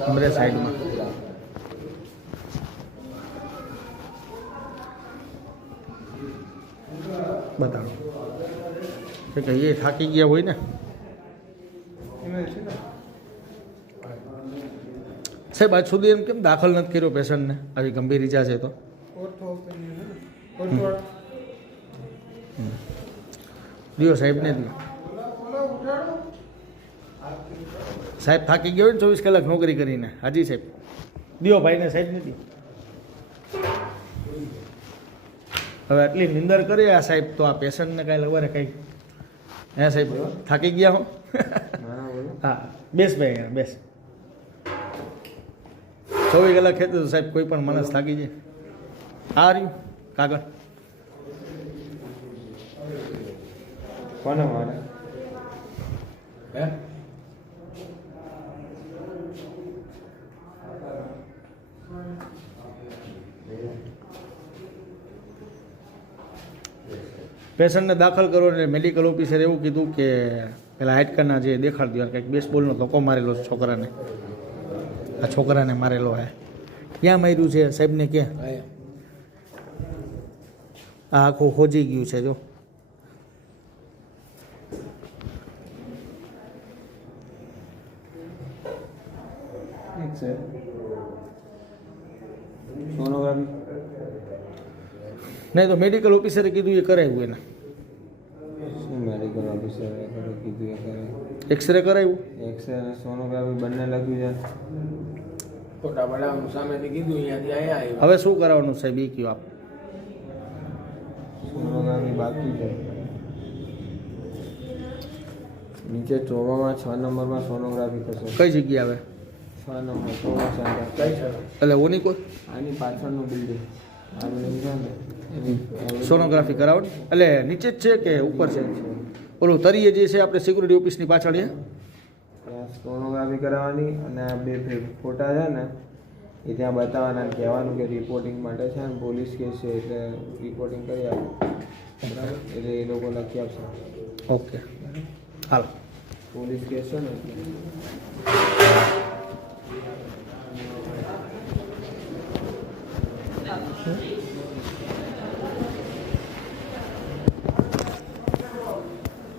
हमरे साइड में बताओ કે એ થાકી ગયા હોય ને સાહેબ આજ સુધી એમ કેમ દાખલ નથી કર્યો પેશન્ટને આવી ગંભીર ઈજા છે તો દિયો સાહેબને જ સાહેબ થાકી ગયો ને 24 કલાક નોકરી કરીને હાજી સાહેબ દિયો ભાઈને સાહેબ નથી હવે આટલી નિંદર કરે આ સાહેબ તો આ પેશન્ટને કાંઈ લવારે કંઈક હે સાહેબ થાકી ગયા હો હા બેસ ભાઈ અહીંયા બેસ 24 કલાક ખેતો તો સાહેબ કોઈ પણ માણસ થાકી જાય આ રહ્યું કાગળ કોને મારે હે પેશન્ટને દાખલ કરો એટલે મેડિકલ ઓફિસરે એવું કીધું કે પેલા હાડકાના જે દેખાડી દો કંઈક બેસબોલનો ધક્કો મારેલો છે છોકરાને આ છોકરાને મારેલો હે ક્યાં માર્યું છે સાહેબને ક્યાં આ આખું હોજી ગયું છે જો સોનોગ્રાફી નહીં તો મેડિકલ ઓફિસરે કીધું એ કરાવ્યું એને શું મેડિકલ ઓફિસરે કીધું એ કરે એક્સરે કરાવ્યું એક્સરે અને સોનોગ્રાફી બંને લખ્યું છે ફોટા પડાવવાનું સામેથી કીધું અહીંયાથી અહીંયા હવે શું કરાવવાનું સાહેબ એ કયો આપ સોનોગ્રાફી બાકી છે નીચે ચોવામાં 6 નંબરમાં સોનોગ્રાફી થશે કઈ જગ્યા આવે 6 નંબર ચોવા સેન્ટર કઈ છે એટલે ઓની કોઈ આની પાછળનું બિલ્ડિંગ આ બિલ્ડિંગ છે ને એની સોનોગ્રાફી કરાવવાની એટલે નીચે જ છે કે ઉપર છે ઓલું તરીએ જે છે આપણે સિક્યુરિટી ઓફિસની પાછળ છે ત્યાં સોનોગ્રાફી કરાવવાની અને આ બે ફોટા છે ને એ ત્યાં બતાવવાના અને કહેવાનું કે રિપોર્ટિંગ માટે છે ને પોલીસ કેસ છે એટલે રિપોર્ટિંગ કરી આપો બરાબર એટલે એ લોકો લખી આપશે ઓકે હાલો પોલીસ કેસ છે ને એટલે